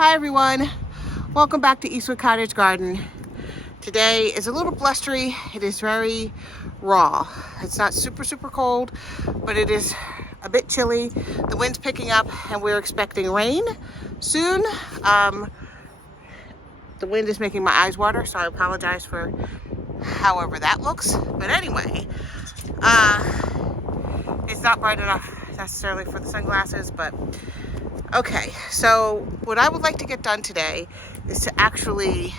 Hi everyone, welcome back to Eastwick Cottage Garden. Today is a little blustery. It is very raw. It's not super cold, but it is a bit chilly. The wind's picking up and we're expecting rain soon. The wind is making my eyes water, so I apologize for however that looks. But anyway, it's not bright enough necessarily for the sunglasses, but okay. So what I would like to get done today is to actually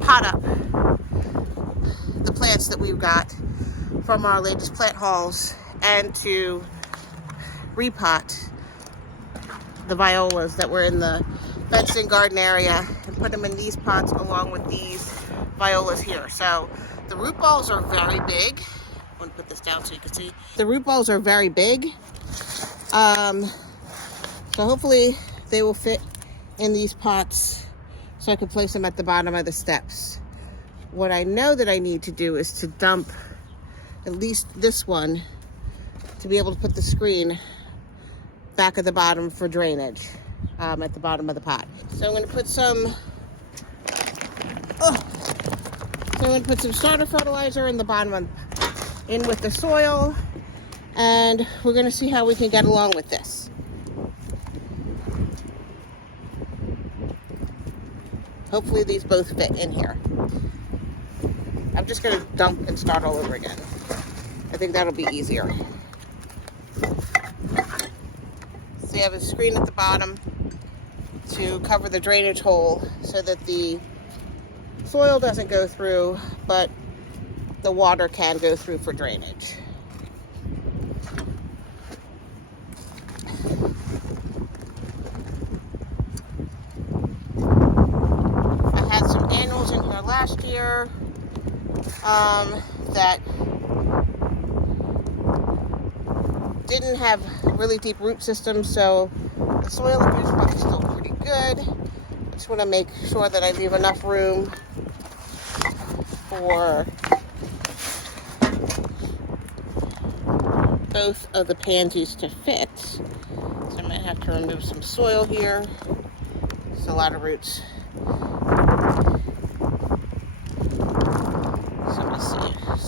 pot up the plants that we've got from our latest plant hauls and to repot the violas that were in the fenced-in garden area and put them in these pots along with these violas here. So the root balls are very big. I'm going to put this down so you can see. The root balls are very big. So hopefully they will fit in these pots so I can place them at the bottom of the steps. What I know that I need to do is to dump at least this one to be able to put the screen back at the bottom for drainage at the bottom of the pot. So I'm going to put some starter fertilizer in the bottom in with the soil, and we're going to see how we can get along with this. Hopefully these both fit in here. I'm just going to dump and start all over again. I think that'll be easier. So you have a screen at the bottom to cover the drainage hole so that the soil doesn't go through, but the water can go through for drainage. Last year that didn't have really deep root systems, so the soil appears to be still pretty good. I just want to make sure that I leave enough room for both of the pansies to fit. So I might have to remove some soil here. There's a lot of roots.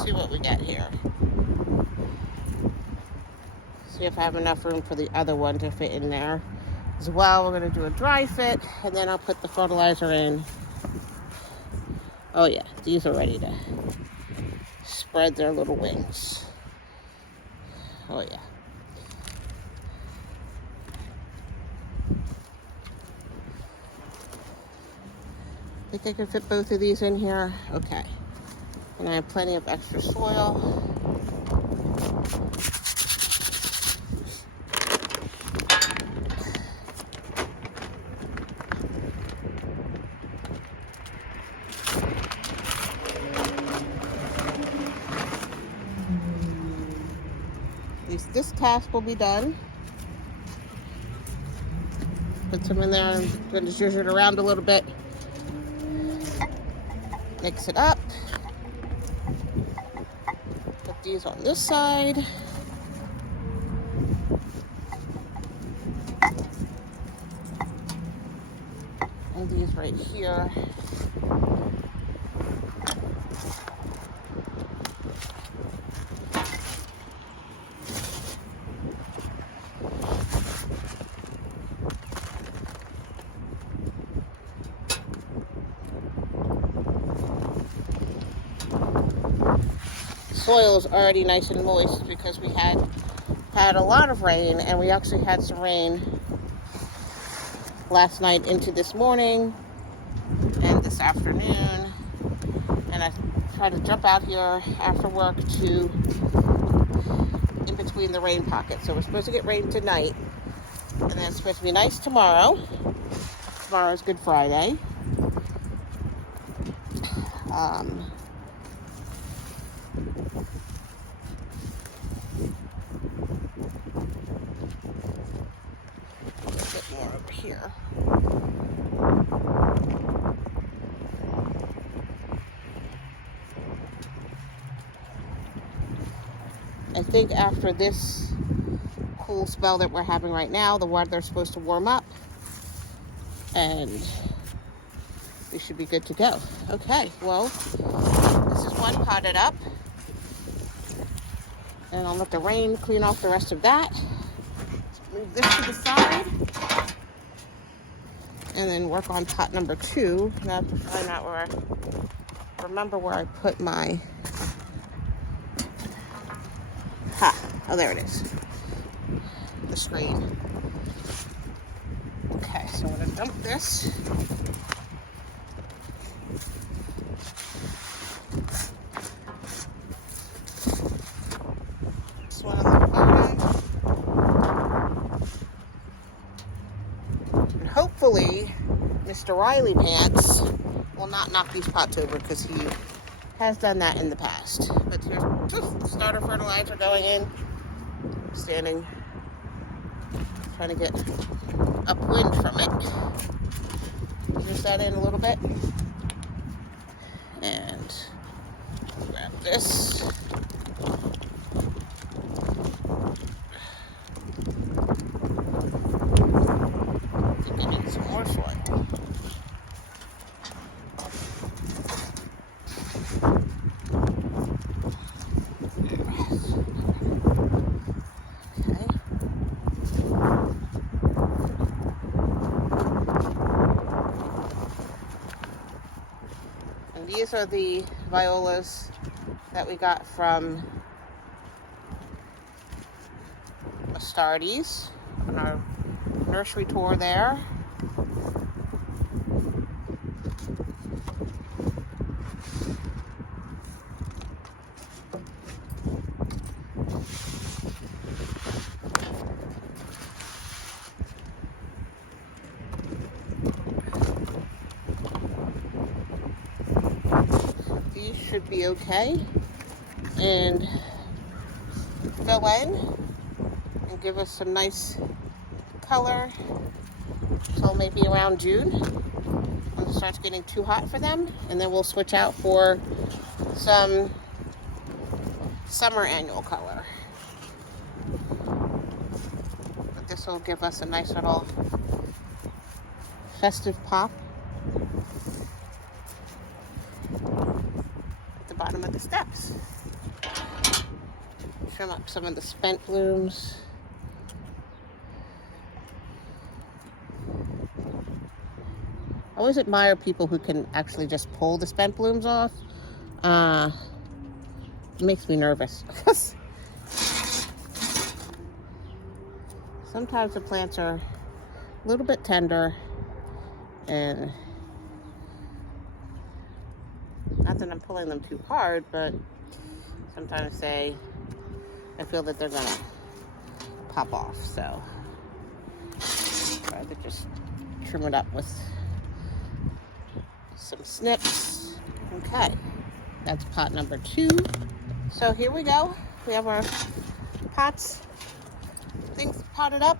See what we got here. See if I have enough room for the other one to fit in there as well. We're going to do a dry fit, and then I'll put the fertilizer in. Oh yeah, these are ready to spread their little wings. Oh yeah. I think I can fit both of these in here. Okay. And I have plenty of extra soil. At least this task will be done. Put some in there. I'm going to zhuzh it around a little bit. Mix it up. These on this side. And these right here. Soil is already nice and moist because we had a lot of rain, and we actually had some rain last night into this morning and this afternoon. And I tried to jump out here after work to in between the rain pockets. So we're supposed to get rain tonight, and then it's supposed to be nice tomorrow. Tomorrow's Good Friday. Here. I think after this cool spell that we're having right now, the weather's supposed to warm up. and we should be good to go. Okay, well, this is one potted up, and I'll let the rain clean off the rest of that. Move this to the side, and then work on pot number 2. Now I have to find out where remember where I put my, oh, there it is, the screen. Okay, so I'm gonna dump this. This one on the bottom. And hopefully, Mr. Riley Pants will not knock these pots over, because he has done that in the past. But here's starter fertilizer going in. I'm standing, trying to get upwind from it. Just that in a little bit. And grab this. I think I need some more soil. These are the violas that we got from Astartes on our nursery tour there. Should be okay, and fill in and give us some nice color until maybe around June when it starts getting too hot for them, and then we'll switch out for some summer annual color. But this will give us a nice little festive pop. Bottom of the steps. Trim up some of the spent blooms. I always admire people who can actually just pull the spent blooms off. It makes me nervous. Sometimes the plants are a little bit tender, and not that I'm pulling them too hard, but sometimes I feel that they're gonna pop off, so I'd rather just trim it up with some snips. Okay, that's pot number 2. So here we go. We have our pots, things potted up.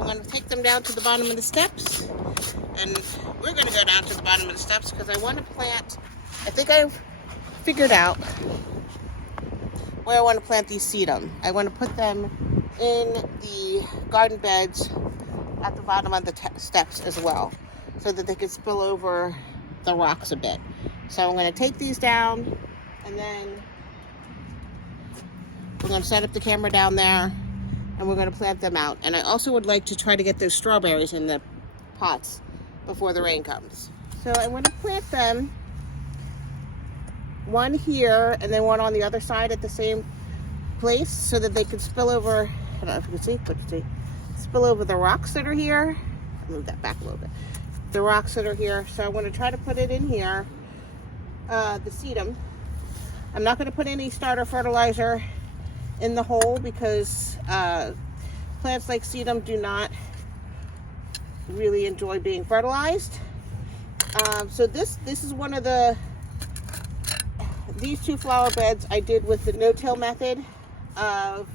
I'm gonna take them down to the bottom of the steps, and we're gonna go down to the bottom of the steps because I want to plant, I think I've figured out where I want to plant these sedum. I want to put them in the garden beds at the bottom of the steps as well, so that they can spill over the rocks a bit. So I'm going to take these down, and then we're going to set up the camera down there, and we're going to plant them out. And I also would like to try to get those strawberries in the pots before the rain comes. So I want to plant them, one here and then one on the other side at the same place, so that they can spill over, I don't know if you can see, but you can see, spill over the rocks that are here. I'll move that back a little bit. The rocks that are here. So I want to try to put it in here, the sedum. I'm not going to put any starter fertilizer in the hole because plants like sedum do not really enjoy being fertilized. So this is one of these 2 flower beds I did with the no-till method of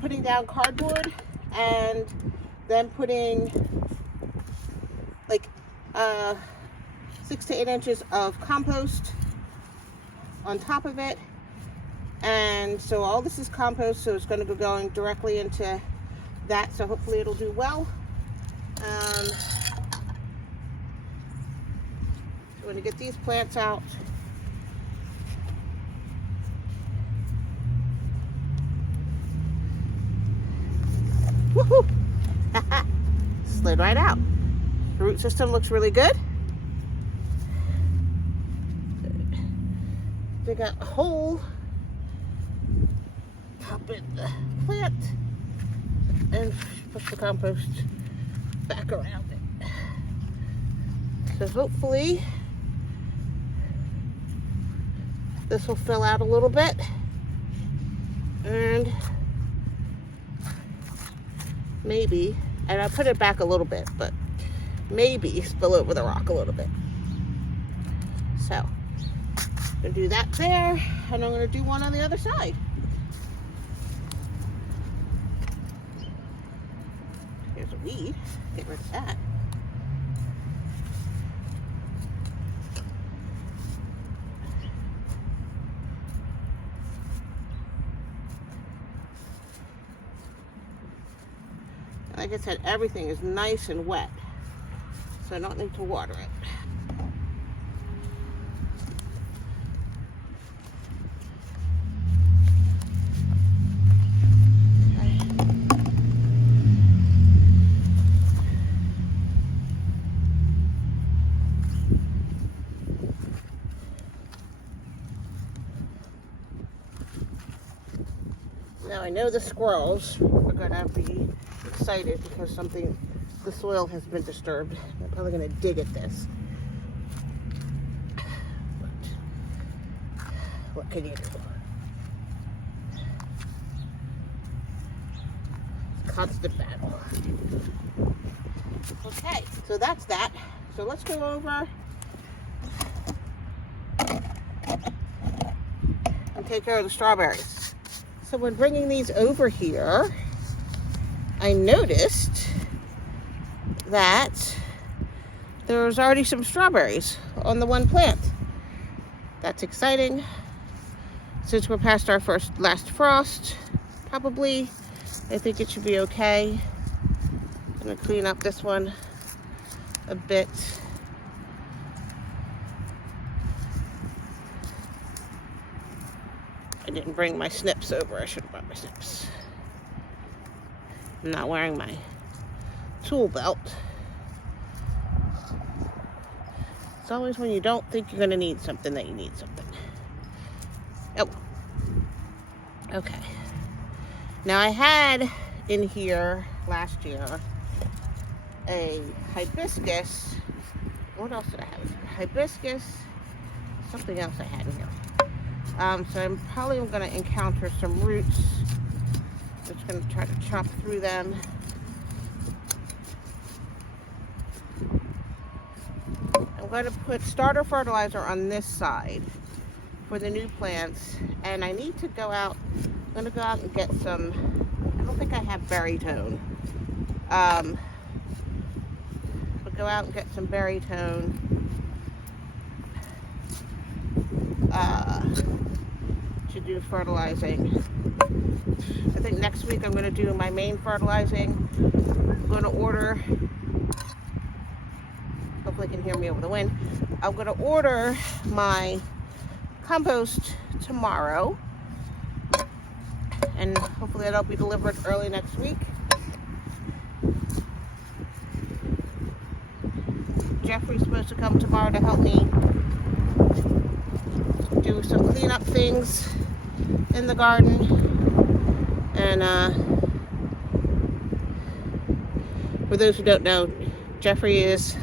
putting down cardboard and then putting like 6 to 8 inches of compost on top of it. And so all this is compost, so it's going to be going directly into that, so hopefully it'll do well. going to get these plants out. Woohoo! Slid right out. The root system looks really good. Dig out a hole, pop in the plant, and put the compost back around it. So hopefully this will fill out a little bit and maybe, and I put it back a little bit, but maybe spill over the rock a little bit. So I'm gonna do that there, and I'm gonna do one on the other side. Here's a weed, get rid of that. Like I said, everything is nice and wet, so I don't need to water it. Now I know the squirrels are gonna be excited because the soil has been disturbed. I'm probably gonna dig at this. But what can you do? Constant battle. Okay, so that's that. So let's go over and take care of the strawberries. So when bringing these over here, I noticed that there's already some strawberries on the one plant. That's exciting. Since we're past our last frost, probably, I think it should be okay. I'm gonna clean up this one a bit. I didn't bring my snips over. I should have brought my snips. I'm not wearing my tool belt. It's always when you don't think you're going to need something that you need something. Oh. Okay. Now I had in here last year a hibiscus. What else did I have? Hibiscus. Something else I had in here. So I'm probably going to encounter some roots. Just going to try to chop through them. I'm going to put starter fertilizer on this side for the new plants, and I need to go out. I'm going to go out and get some. I don't think I have berry tone. I'll go out and get some berry tone. To do fertilizing. I think next week I'm going to do my main fertilizing. I'm going to order, hopefully you can hear me over the wind. I'm going to order my compost tomorrow, and hopefully that'll be delivered early next week. Jeffrey's supposed to come tomorrow to help me do some cleanup things in the garden, and for those who don't know, Jeffrey is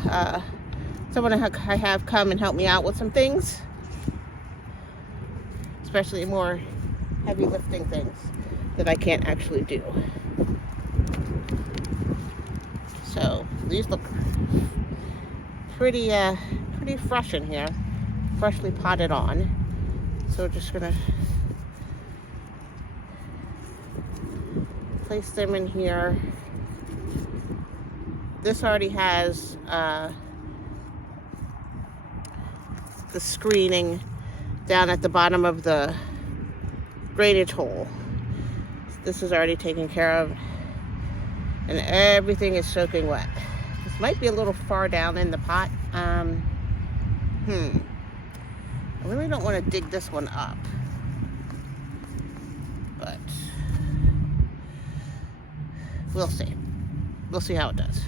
someone I have come and help me out with some things, especially more heavy lifting things that I can't actually do. So these look pretty fresh in here, freshly potted on. So we're just gonna place them in here. This already has the screening down at the bottom of the drainage hole. This is already taken care of, and everything is soaking wet. This might be a little far down in the pot. I really don't want to dig this one up, but we'll see. We'll see how it does.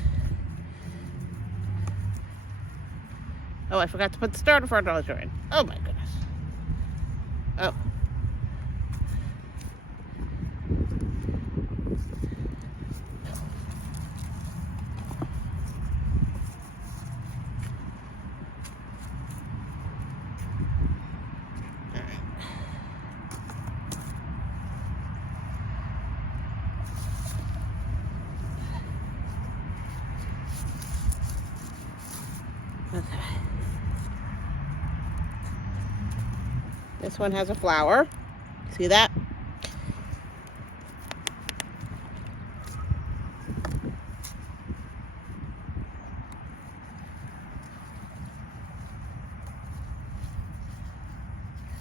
Oh, I forgot to put the starter fertilizer in. Oh my goodness. Oh. Okay. This one has a flower. See that?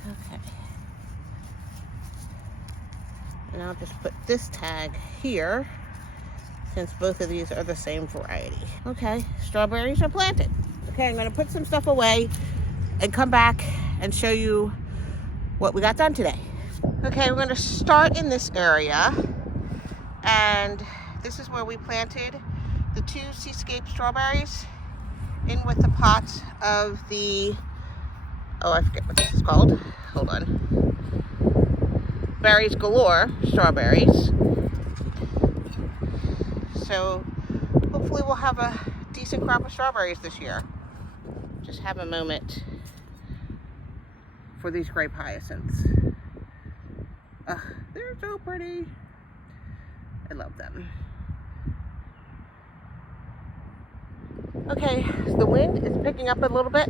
Okay. And I'll just put this tag here since both of these are the same variety. Okay, strawberries are planted. Okay, I'm going to put some stuff away and come back and show you what we got done today. Okay, we're going to start in this area, and this is where we planted the 2 Seascape strawberries in with the pots of the, oh, I forget what this is called. Hold on. Berries Galore strawberries. So hopefully we'll have a decent crop of strawberries this year. Just have a moment for these grape hyacinths. They're so pretty. I love them. Okay, so the wind is picking up a little bit,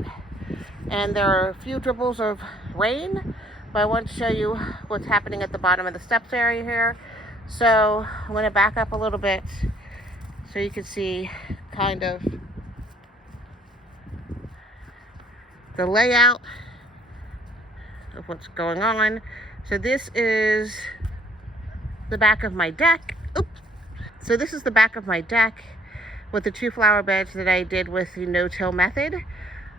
and there are a few dribbles of rain, but I want to show you what's happening at the bottom of the steps area here. So I'm going to back up a little bit so you can see kind of the layout of what's going on. So this is the back of my deck. Oops. So this is the back of my deck with the 2 flower beds that I did with the no-till method.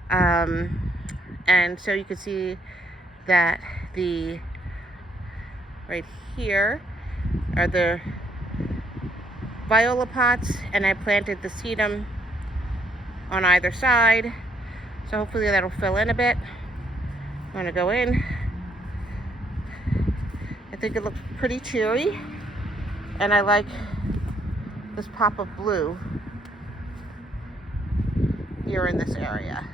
And so you can see that the right here are the viola pots, and I planted the sedum on either side. So hopefully that'll fill in a bit. I'm going to go in. I think it looks pretty cheery, and I like this pop of blue here in this area.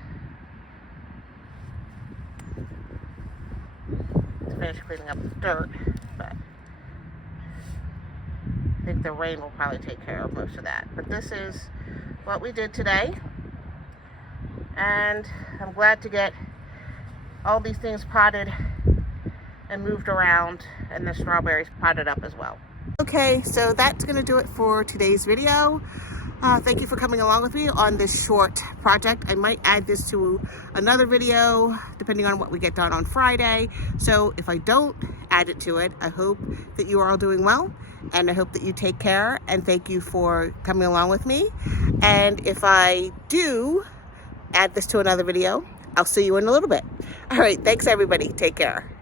To finish cleaning up the dirt, but I think the rain will probably take care of most of that. But this is what we did today, and I'm glad to get all these things potted and moved around, and the strawberries potted up as well. Okay, so that's going to do it for today's video. Thank you for coming along with me on this short project. I might add this to another video depending on what we get done on Friday. So if I don't add it to it, I hope that you are all doing well, and I hope that you take care, and thank you for coming along with me. And if I do add this to another video, I'll see you in a little bit. All right, thanks everybody. Take care.